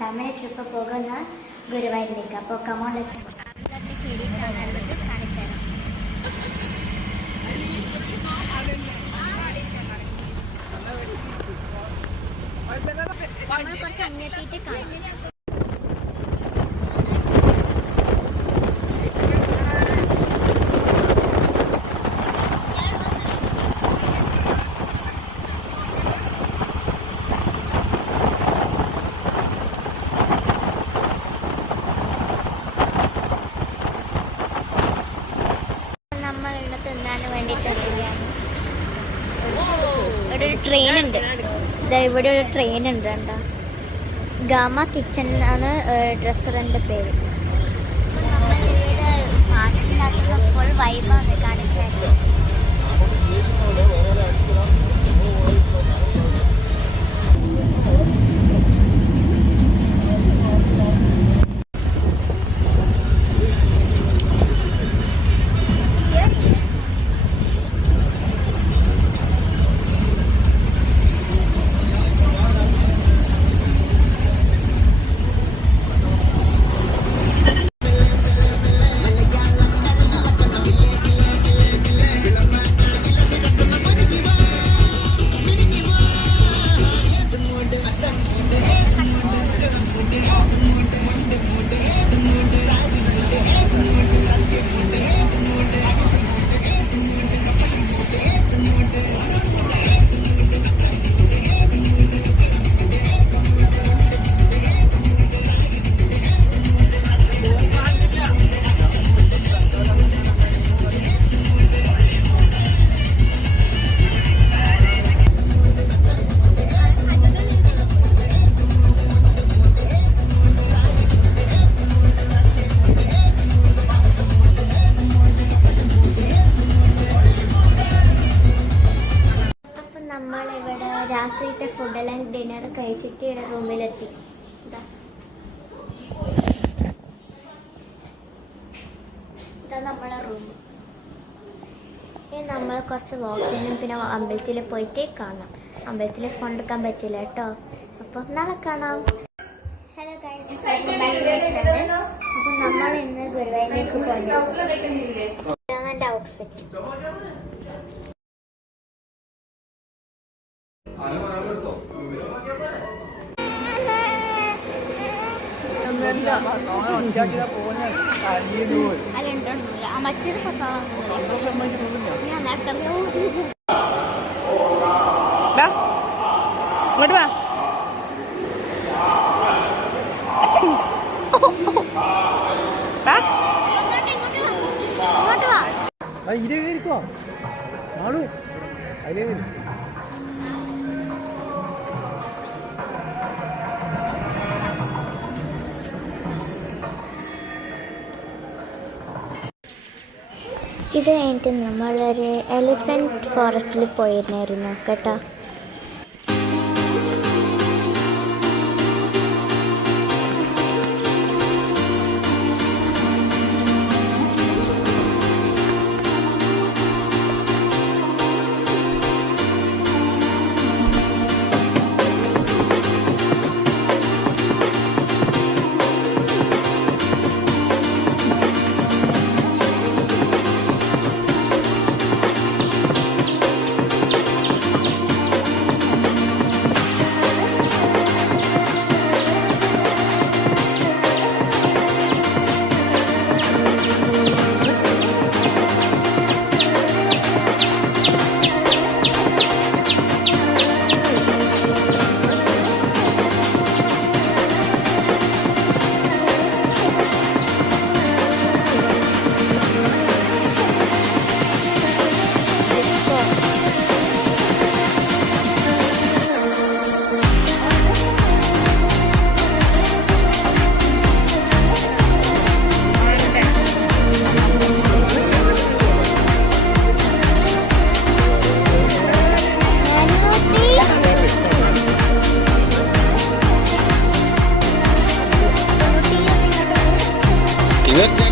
Family trip പോകുന്ന ഗുരുവായൂരിലേക്ക്. അപ്പോൾ come on let's go. നമ്മൾ കുറച്ച് അങ്ങെത്തിയിട്ട് കാണാം. ഇവിടെ ഒരു ട്രെയിൻ ഉണ്ട്. ഇവിടെ ഒരു ട്രെയിൻ ഉണ്ട് കണ്ടോ. ഗാമ കിച്ചണിലാണ് റെസ്റ്റോറൻറ്റിൻ്റെ പേര്. ഫുൾ വൈബാണ് കാണിക്കാൻ. നമ്മളിവിടെ രാത്രിത്തെ ഫുഡെല്ലാം ഡിന്നർ കഴിച്ചിട്ട് ഇവിടെ റൂമിലെത്തി. ഇതാ നമ്മളെ റൂം. ഇനി നമ്മൾ കുറച്ച് വാക്കിനും പിന്നെ അമ്പലത്തിൽ പോയിട്ട് കാണാം. അമ്പലത്തിൽ ഫോൺ എടുക്കാൻ പറ്റില്ല കേട്ടോ. അപ്പം നാളെ കാണാം. Hello guys, welcome back to my channel. അപ്പം നമ്മൾ ഇന്ന് ഗുരുവായൂരിലേക്ക് പോകുന്നു. ഇതാണ് എൻ്റെ ഔട്ട്ഫിറ്റ്. ഇരിക്കോ ആളു അതിലേ ഇത് കഴിഞ്ഞിട്ട് നമ്മളൊരു എലിഫൻറ്റ് ഫോറസ്റ്റിൽ പോയിരുന്നായിരുന്നു കേട്ടോ. Good.